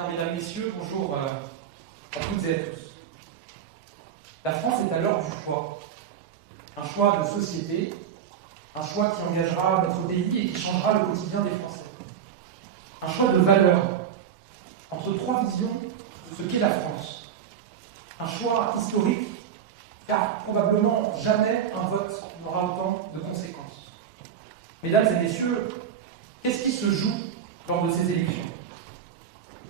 Bien, mesdames, messieurs, bonjour à toutes et à tous. La France est à l'heure du choix. Un choix de société, un choix qui engagera notre pays et qui changera le quotidien des Français. Un choix de valeurs entre trois visions de ce qu'est la France. Un choix historique, car probablement jamais un vote n'aura autant de conséquences. Mesdames et messieurs, qu'est-ce qui se joue lors de ces élections?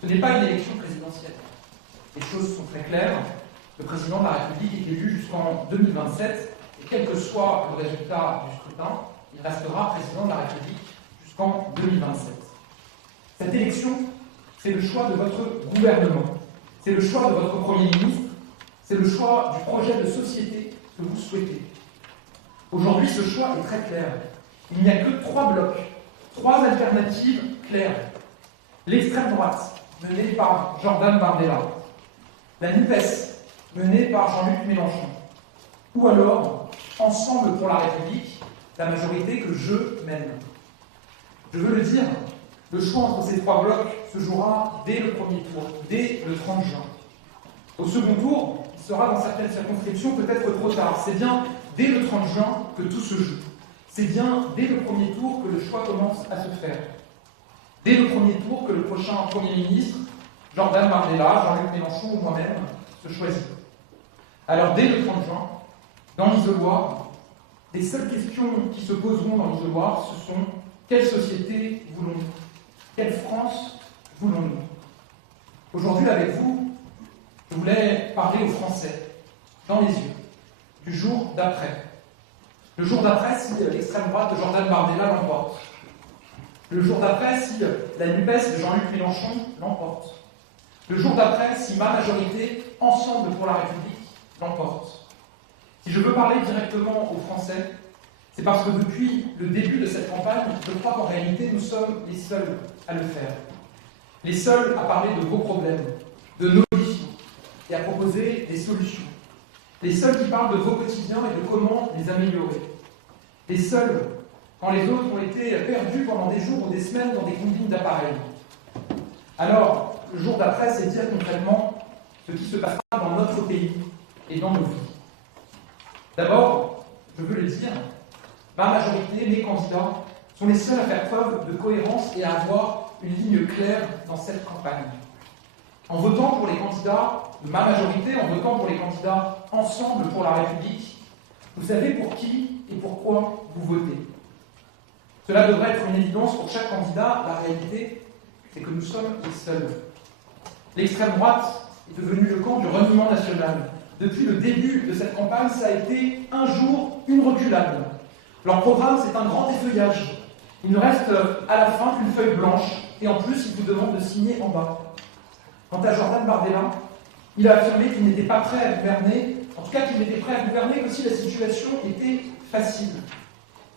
Ce n'est pas une élection présidentielle. Les choses sont très claires. Le président de la République est élu jusqu'en 2027, et quel que soit le résultat du scrutin, il restera président de la République jusqu'en 2027. Cette élection, c'est le choix de votre gouvernement, c'est le choix de votre Premier ministre, c'est le choix du projet de société que vous souhaitez. Aujourd'hui, ce choix est très clair. Il n'y a que trois blocs, trois alternatives claires. L'extrême droite, menée par Jordan Bardella, la NUPES, menée par Jean-Luc Mélenchon, ou alors Ensemble pour la République, la majorité que je mène. Je veux le dire, le choix entre ces trois blocs se jouera dès le premier tour, dès le 30 juin. Au second tour, il sera dans certaines circonscriptions peut-être trop tard. C'est bien dès le 30 juin que tout se joue. C'est bien dès le premier tour que le choix commence à se faire. Dès le premier tour que le prochain Premier ministre, Jordan Bardella, Jean-Luc Mélenchon ou moi-même, se choisit. Alors dès le 30 juin, dans l'isoloir, les seules questions qui se poseront dans l'isoloir, ce sont: quelle société voulons-nous? Quelle France voulons-nous? Aujourd'hui, avec vous, je voulais parler aux Français, dans les yeux, du jour d'après. Le jour d'après, si l'extrême droite de Jordan Bardella l'emporte. Le jour d'après, si la NUPES de Jean-Luc Mélenchon l'emporte. Le jour d'après, si ma majorité, Ensemble pour la République, l'emporte. Si je veux parler directement aux Français, c'est parce que depuis le début de cette campagne, je crois qu'en réalité, nous sommes les seuls à le faire. Les seuls à parler de vos problèmes, de nos défis, et à proposer des solutions. Les seuls qui parlent de vos quotidiens et de comment les améliorer. Les seuls, quand les autres ont été perdus pendant des jours ou des semaines dans des combines d'appareils. Alors, le jour d'après, c'est dire concrètement ce qui se passera dans notre pays et dans nos vies. D'abord, je veux le dire, ma majorité, mes candidats, sont les seuls à faire preuve de cohérence et à avoir une ligne claire dans cette campagne. En votant pour les candidats de ma majorité, en votant pour les candidats Ensemble pour la République, vous savez pour qui et pourquoi vous votez. Cela devrait être une évidence pour chaque candidat. La réalité, c'est que nous sommes les seuls. L'extrême droite est devenue le camp du reniement national. Depuis le début de cette campagne, ça a été un jour, une reculade. Leur programme, c'est un grand effeuillage. Il ne reste à la fin qu'une feuille blanche, et en plus, ils vous demandent de signer en bas. Quant à Jordan Bardella, il a affirmé qu'il n'était pas prêt à gouverner, en tout cas qu'il n'était prêt à gouverner que si la situation était facile.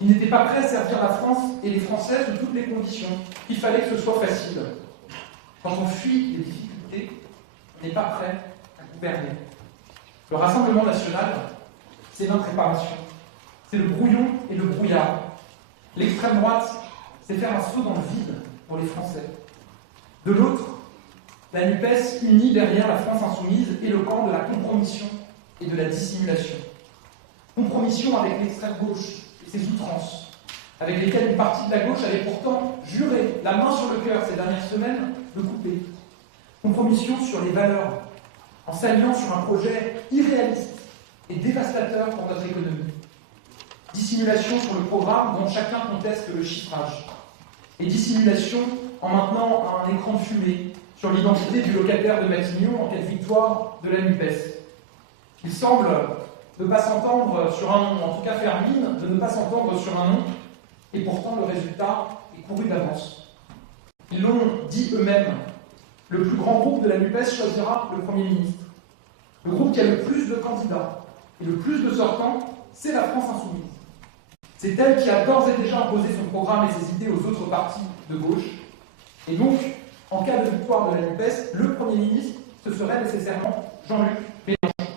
Il n'était pas prêt à servir la France et les Français sous toutes les conditions. Il fallait que ce soit facile. Quand on fuit les difficultés, on n'est pas prêt à gouverner. Le Rassemblement national, c'est l'impréparation. C'est le brouillon et le brouillard. L'extrême droite, c'est faire un saut dans le vide pour les Français. De l'autre, la NUPES unie derrière la France insoumise est le camp de la compromission et de la dissimulation. Compromission avec l'extrême gauche et ses outrances, avec lesquelles une partie de la gauche avait pourtant juré, la main sur le cœur ces dernières semaines, de couper. Compromission sur les valeurs, en s'alliant sur un projet irréaliste et dévastateur pour notre économie. Dissimulation sur le programme dont chacun conteste le chiffrage. Et dissimulation en maintenant un écran de fumée sur l'identité du locataire de Matignon en cas de victoire de la NUPES. Il semble ne pas s'entendre sur un nom, en tout cas faire mine de ne pas s'entendre sur un nom, et pourtant le résultat est couru d'avance. Ils l'ont dit eux-mêmes, le plus grand groupe de la NUPES choisira le Premier ministre. Le groupe qui a le plus de candidats et le plus de sortants, c'est la France insoumise. C'est elle qui a d'ores et déjà imposé son programme et ses idées aux autres partis de gauche. Et donc, en cas de victoire de la NUPES, le Premier ministre, ce serait nécessairement Jean-Luc Mélenchon.